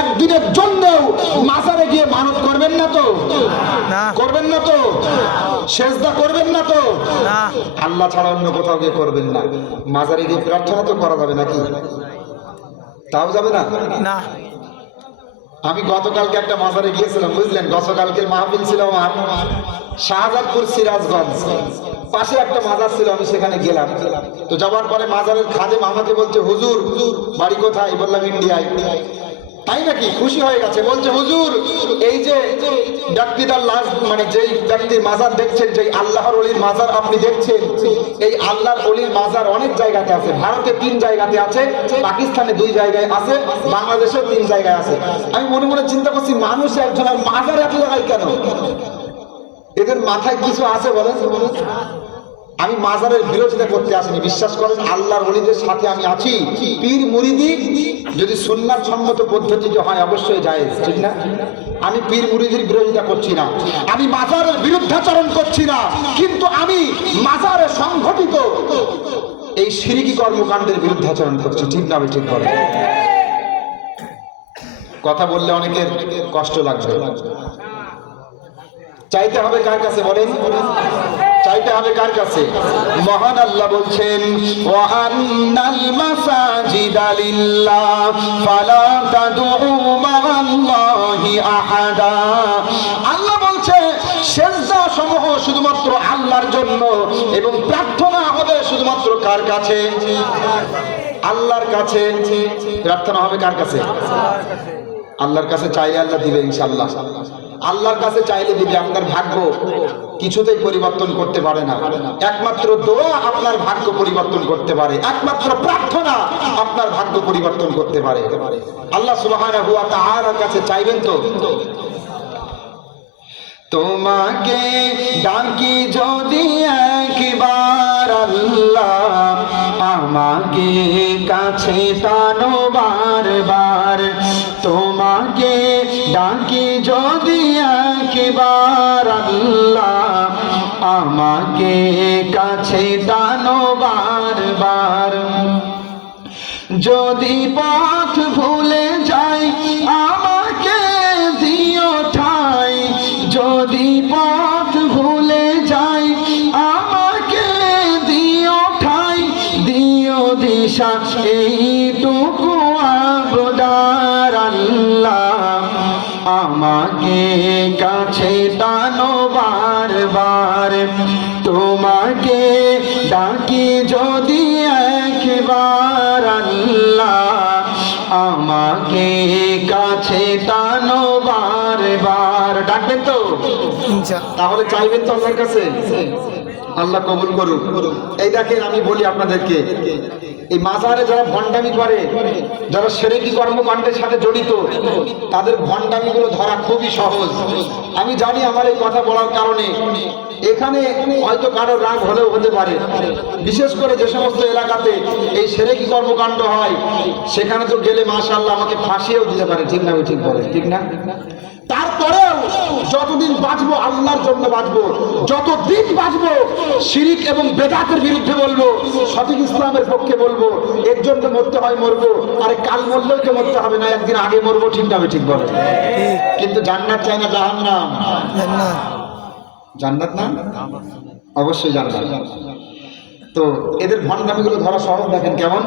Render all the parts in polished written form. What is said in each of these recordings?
একদিনের জন্যও মাজারে গিয়ে মানত করবেন না তো? করবেন না তো? সেজদা করবেন না তো? আল্লাহ ছাড়া অন্য কোথাও গিয়ে করবেন না। মাজারে গিয়ে প্রার্থনা তো করা যাবে নাকি? তাও যাবে না? না। আমি গতকালকে একটা মাজারে গিয়েছিলাম, বুঝলেন? গতকালকের মাহফিল ছিল আমার শাহজাদপুর সিরাজগঞ্জ, পাশে একটা মাজার ছিল, আমি সেখানে গেলাম। তো যাওয়ার পরে মাজারের খাদেম আমাকে বলছে, হুজুর বাড়ি কোথায়? বললাম ইন্ডিয়ায়। তাই নাকি? খুশি হয়ে গেছে, বলছে হুজুর এই যে ব্যক্তিটার লাশ, মানে যেই ব্যক্তির মাজার দেখছেন, যেই আল্লাহর ওলির মাজার আপনি দেখছেন, এই আল্লাহর ওলির মাজার অনেক জায়গাতে আছে। ভারতে 3 জায়গাতে আছে, পাকিস্তানে 2 জায়গায় আছে, বাংলাদেশেও 3 জায়গায় আছে। আমি মনে মনে চিন্তা করছি, মানুষ একজন আর মাজার এত জায়গায় কেন? এদের মাথায় কিছু আছে বলেন? আমি মাজারের বিরোধিতা করতে আসিনি, বিশ্বাস করেন। আল্লাহর ওলিদের সাথে আমি আছি। পীর মুরিদি যদি সুন্নাত সম্মত পদ্ধতিতে হয় অবশ্যই জায়েজ, ঠিক না? আমি পীর মুরিদির বিরোধিতা করছি না, আমি মাজারের বিরুদ্ধাচরণ করছি না, কিন্তু আমি মাজারে সংঘটিত এই শিরকি কর্মকাণ্ডের বিরুদ্ধাচরণ করছি, ঠিক না? ঠিক করে কথা বললে অনেকের কষ্ট লাগবে। চাইতে হবে কার কাছে বলেন? চাইতে হবে কার কাছে? মহান আল্লাহ বলছেন, ওয়া আন্নাল মাসাজিদা লিল্লাহ ফালা তাদউ মা'আল্লাহি আহাদা। আল্লাহ বলছে সিজদা সমূহ শুধুমাত্র আল্লাহর জন্য, এবং প্রার্থনা হবে শুধুমাত্র কার কাছে? আল্লাহর কাছে। প্রার্থনা হবে কার কাছে? আল্লাহর কাছে চাইলে আল্লাহ দিবে ইনশাআল্লাহ। আল্লাহর কাছে চাইলে দিবে। আপনার ভাগ্য কিছুতেই পরিবর্তন করতে পারে না। একমাত্র দোয়া আপনার ভাগ্য পরিবর্তন করতে পারে, একমাত্র প্রার্থনা আপনার ভাগ্য পরিবর্তন করতে পারে। আল্লাহ সুবহানাহু ওয়া তাআলার কাছে চাইবেন তো? তোমাকে ডাকি যদি একবার আল্লাহ, আমাকে কাছে টানো বারবার। তোমাকে ডাকি যদি একবার আল্লাহ, আমাকে কাছে টানো বারবার। যদি পথ ভুলে যাই আমাকে দিও ঠাই, যদি পথ ভুলে যাই আমাকে দিও ঠাই, দিও দিশা এইটুকু আবদার আল্লাহ, আমাকে কাছে টানো বারবার। তোমাকে ডাকি যদি একবার আল্লাহ, আমাকে কাছে টানো বারবার। ডাকবেন তো? তাহলে চাইবেন তো আল্লাহর কাছে? আল্লাহ কবুল করুক। এই দেখেন, আমি বলি আপনাদেরকে, এই মাজারে যারা ভণ্ডামি করে, যারা শিরকি কর্মকাণ্ডের সাথে জড়িত, তাদের ভণ্ডামিগুলো ধরা খুবই সহজ। আমি জানি আমার এই কথা বলার কারণে এখানে হয়তো কারো রাগ হলেও হতে পারে, বিশেষ করে যে সমস্ত এলাকাতে এই শিরকি কর্মকাণ্ড হয়, সেখানে তো গেলে মাশাআল্লাহ আমাকে ফাঁসিয়েও দিতে পারে, ঠিক না? ঠিক বলে, ঠিক না? তারপরেও যতদিন বাঁচবো আল্লাহর জন্য বাঁচবো, যতদিন বাঁচবো শিরিক এবং বেদাতের বিরুদ্ধে বলবো, সঠিক ইসলামের পক্ষে বলবো। এর জন্য মরতে হয় মরবো, আরে কাল মরলেও কে মরতে হবে না, একদিন আগে মরবো, ঠিক না? ঠিক বলে। কিন্তু জান্নাত চাই না জাহান্নাম? জান্নাত না? অবশ্যই জান্নাত। তো এদের ভণ্ডামিগুলো ধরা সহজ। দেখেন কেমন।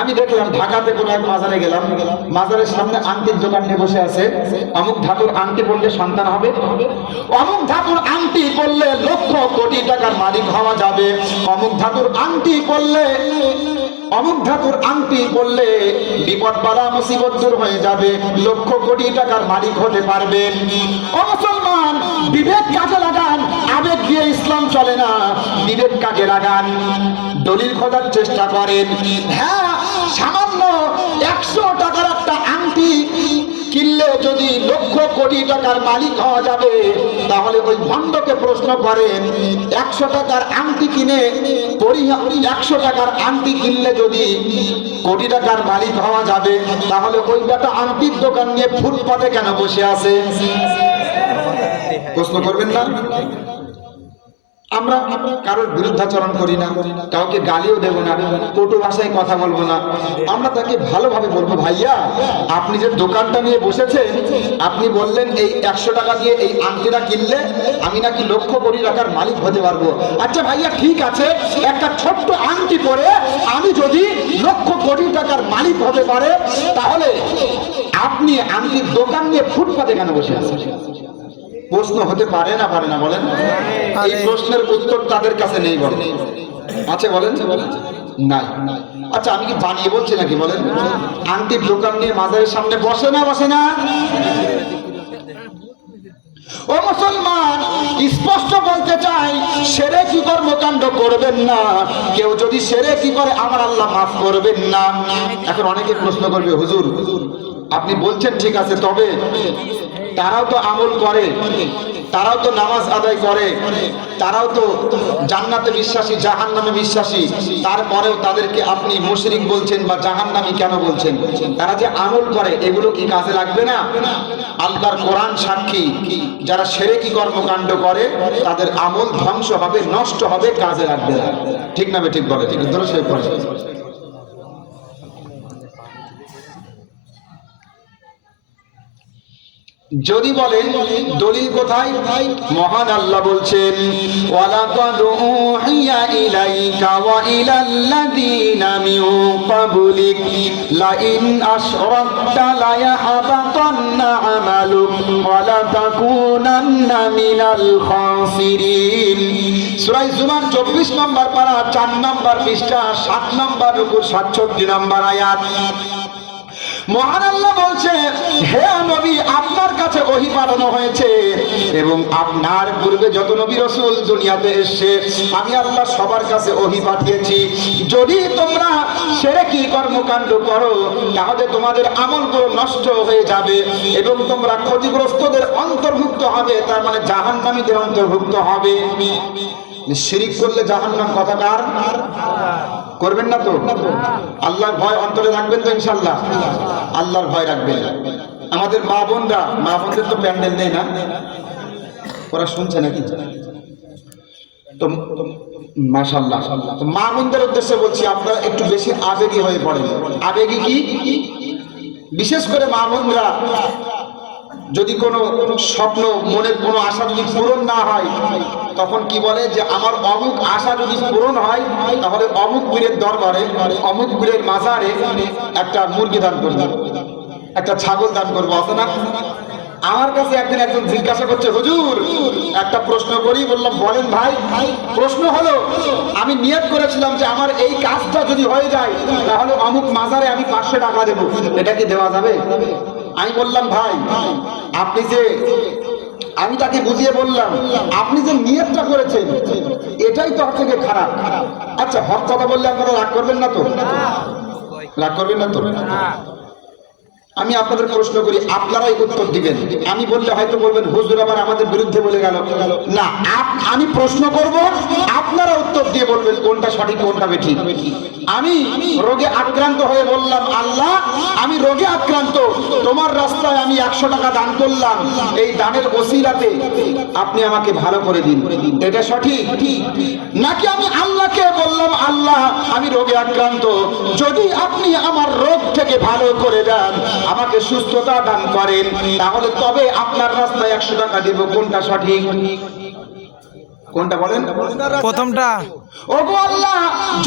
আমি দেখলাম ঢাকাতে কোনো এক মাজারে গেলাম, মাজারের সামনে আংটির দোকান নিয়ে বসে আছে। অমুক ধাতুর আংটি পড়লে সন্তান হবে, অমুক ধাতুর আংটি পড়লে লক্ষ কোটি টাকার মালিক হওয়া যাবে, অমুক ধাতুর আংটি পড়লে, অমুক ধাতুর আংটি পড়লে বিপদ বালা মুসিবত দূর হয়ে যাবে, লক্ষ কোটি টাকার মালিক হতে পারবে। ও মুসলমান, বিবেক কাজে লাগান। আবেগ দিয়ে ইসলাম চলে না, বিবেক কাজে লাগান। দলিল খোঁজার চেষ্টা করেন। হ্যাঁ, সামান্য 100 টাকার একটা আংটি কিনলে যদি লক্ষ কোটি টাকার মালিক হওয়া যাবে, তাহলে ওই ভণ্ডকে প্রশ্ন করেন, 100 টাকার আংটি কিনে 100 টাকার আংটি কিনলে যদি কোটি টাকার মালিক হওয়া যাবে, তাহলে ওই বেটা আংটির দোকান নিয়ে ফুটপাতে কেন বসে আছে? প্রশ্ন করবেন না? আমরা কারোর বিরুদ্ধাচরণ করি না, কাউকে গালিও দেব না, কটু ভাষায় কথা বলবো না। আমরা তাকে ভালোভাবে বলবো, ভাইয়া আপনি যে দোকানটা নিয়ে বসেছেন, আপনি বললেন এই 100 টাকা দিয়ে এই আংটিটা কিনলে আমি নাকি লক্ষ কোটি টাকার মালিক হতে পারবো। আচ্ছা ভাইয়া ঠিক আছে, একটা ছোট্ট আংটি পরে আমি যদি লক্ষ কোটি টাকার মালিক হতে পারে, তাহলে আপনি আংটির দোকান নিয়ে ফুটপাতে কেন বসে আছেন? প্রশ্ন হতে পারে না পারে না বলেন? এই প্রশ্নের উত্তর তাদের কাছে নেই বলেন, আছে বলেন? নাই। আচ্ছা আমি কি বানিয়ে বলছি নাকি বলেন? আংটির দোকান নিয়ে মাজারের সামনে বসে না বসে না? ও মুসলমান, স্পষ্ট বলতে চাই, শিরকি কর্মকাণ্ড করবেন না। কেউ যদি শিরকি করে আমার আল্লাহ মাফ করবেন না। এখন অনেকে প্রশ্ন করবে, হুজুর আপনি বলছেন ঠিক আছে, তবে তারাও তো আমল করে, তারাও তো নামাজ আদায় করে, তারাও তো জান্নাতে বিশ্বাসী, জাহান্নামে বিশ্বাসী, তারপরেও তাদেরকে আপনি মুশরিক বলছেন বা জাহান্নামী কেন বলছেন? তারা যে আমল করে এগুলো কি কাজে লাগবে না? আল্লাহর কোরআন সাক্ষী, যারা শিরকি কর্মকাণ্ড করে তাদের আমল ধ্বংস হবে, নষ্ট হবে, কাজে লাগবে না। ঠিক না ঠিক বলে? ঠিক ধরো সে পড়ে। যদি বলেন দলিল কোথায়? মহান আল্লাহ বলছেন, ওয়ালাকাদ উহিয়া ইলাইকা ওয়া ইলাল্লাযীনা মিন ক্বাবলিক লাইন আশরাকতা লায়াহবাতান্না আমালুক ওয়া লাতাকুনান্না মিনাল খাসিরিন। সূরা জুমার 24 নম্বর পারা 4 নম্বর পৃষ্ঠা 7 নম্বর রুকু 67 নম্বর আয়াত। মহান আল্লাহ বলছে, হে নবী আপনার কাছে ওহী পাঠানো হয়েছে এবং আপনার পূর্বে যত নবী রাসূল দুনিয়াতে এসেছে আমি আল্লাহ সবার কাছে ওহী পাঠিয়েছি। যদি তোমরা শিরকি কর্মকাণ্ড করো তাহলে তোমাদের আমলগুলো নষ্ট হয়ে যাবে এবং তোমরা ক্ষতিগ্রস্তদের অন্তর্ভুক্ত হবে, তার মানে জাহান্নামীদের অন্তর্ভুক্ত হবে। শিরিক করলে জাহান্নাম কথা কার? করবেন না তো? আল্লাহর ভয় অন্তরে রাখবেন তো ইনশাআল্লাহ? আল্লাহর ভয় রাখবেন। আমাদের মা বোনদের তো প্যান্ডেল নেই না, ওরা শুনছে নাকি? তো মাশাআল্লাহ, মা বোনদের উদ্দেশ্যে বলছি, আপনারা একটু বেশি আবেগী হয়ে পড়েন। আবেগী কি? বিশেষ করে মা বোনরা যদি কোনো স্বপ্ন, মনের কোনো আশা যদি পূরণ না হয়, তখন কি বলে যে আমার অমুক আশা যদি পূরণ হয় তাহলে অমুক পীরের দরবারে, অমুক পীরের মাজারে একটা মুরগি দান করবো, একটা ছাগল দান করবো, আছে না? আমার কাছে একজন জিজ্ঞাসা করছে, হুজুর একটা প্রশ্ন করি। বললাম বলেন ভাই। প্রশ্ন হলো, আমি নিয়ত করেছিলাম যে আমার এই কাজটা যদি হয়ে যায় তাহলে অমুক মাজারে আমি 500 টাকা দেবো, এটা কি দেওয়া যাবে? আমি বললাম ভাই আপনি যে, আমি তাকে বুঝিয়ে বললাম আপনি যে নিয়তটা করেছেন এটাই তো থেকে খারাপ। আচ্ছা হক কথা বললে আপনারা রাগ করবেন না তো? রাগ করবেন না তো? আমি আপনাদের প্রশ্ন করি, আপনারাই উত্তর দিবেন। আমি বললে হয়তো বলবেন হুজুর আবার আমাদের বিরুদ্ধে বলে গেল। না, আমি প্রশ্ন করব, আপনারা উত্তর দিয়ে বলবেন কোনটা সঠিক কোনটা বেঠিক। আমি রোগে আক্রান্ত হয়ে বললাম, আল্লাহ আমি রোগে আক্রান্ত, তোমার রাস্তায় আমি 100 টাকা দান করলাম, এই দানের ওসিলাতে আপনি আমাকে ভালো করে দিন, এটা সঠিক? নাকি আমি আল্লাহকে বললাম, আল্লাহ আমি রোগে আক্রান্ত, যদি আপনি আমার রোগ থেকে ভালো করে দেন, আমাকে সুস্থতা দান করেন, তাহলে তবে আপনার রাস্তায় 100 টাকা দেব, কোনটা সঠিক? কোনটা বলেন? প্রথমটা। ওগো আল্লাহ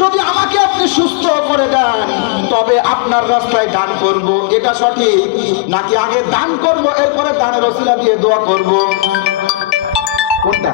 যদি আমাকে আপনি সুস্থ করে দেন তবে আপনার রাস্তায় দান করব, এটা সঠিক? নাকি আগে দান করব এরপরে দানের ওসিলা দিয়ে দোয়া করব, কোনটা?